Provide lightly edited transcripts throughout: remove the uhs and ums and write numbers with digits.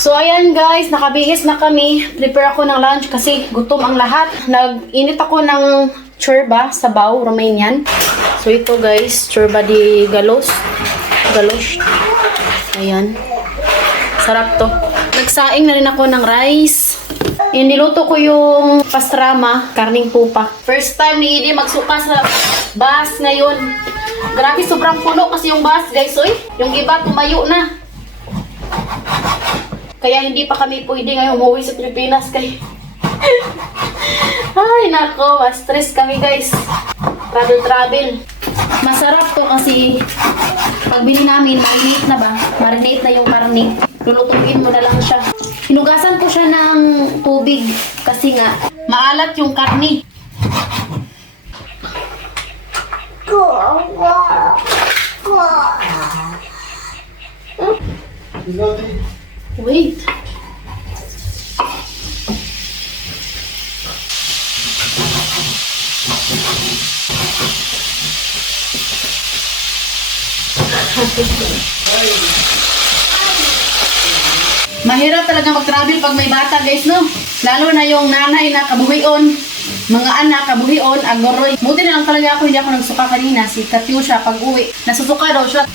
So ayan guys, nakabihis na kami. Prepare ako ng lunch kasi gutom ang lahat. Nag-init ako ng chorba, sabaw, Romanian. So ito guys, chorba di galos. Galos. Ayan. Sarap to. Nagsaing na rin ako ng rice. Niluto ko yung pastrama, karning pupa. First time ni Edie magsuka sa bus ngayon. Grabe, sobrang puno kasi yung bus guys. Oy, yung iba tumayo na. Kaya hindi pa kami pwede ngayon umuwi sa Pilipinas kay. Ay nako, stress kami guys. Travel. Masarap to kasi pagbili namin, marinate na ba? Marinate na yung karne. Lulutugin mo na lang siya. Hinugasan ko siya ng tubig kasi nga maalat yung karne. Wait. Mahirap talaga mag-travel pag may bata guys, no? Lalo na yung nanay na kabuhion, mga anak kabuhion, agoroy. Buti na lang talaga ako, hindi ako nagsuka kanina. Si Katyusha pag uwi, nasusuka daw siya.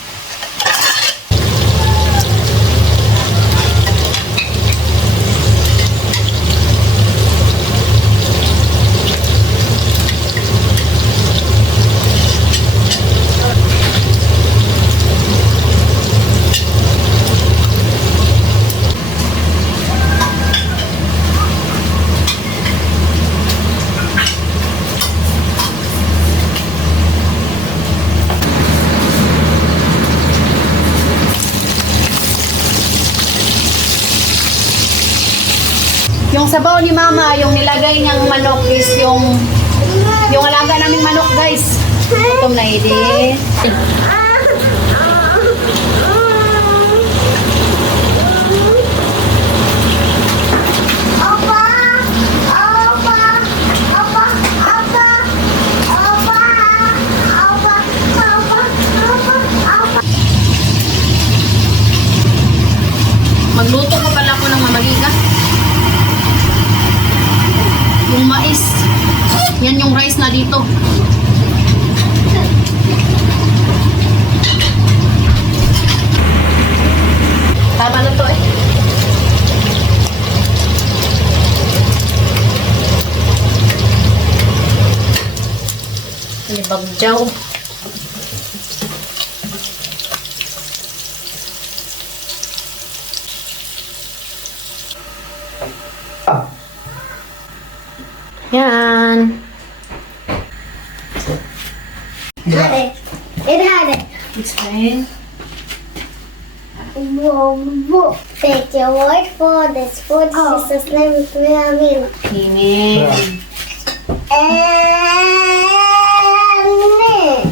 Yung sabaw ni Mama, yung nilagay niyang manok is yung alaga naming manok, guys. Ito na Edie. Magluto ko pala ako ng mamagiga. Yung mais. Yan yung rice na dito. Tama na to eh. Libagjaw. Yan. It had it. It's fine. Whoa. Take your word for this food. Jesus' name is Amen. Amen. Amen.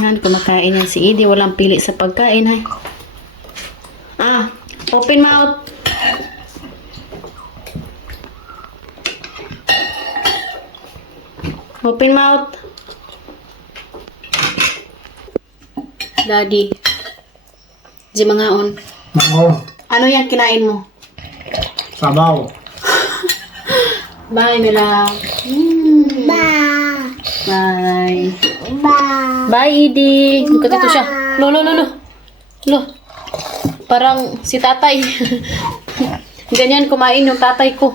Yan, kumakain yan si Edie. Walang pili sa pagkain, hay. Open mouth. Open mouth. Daddy. Di mangaon. Mango. Ano yan kinain mo? Sabaw. Bye, Mila. Bye. Bye. Bye. Bye, Edie. Nagkatito siya. Lo. Parang si tatay. Ganyan kumain yung tatay ko.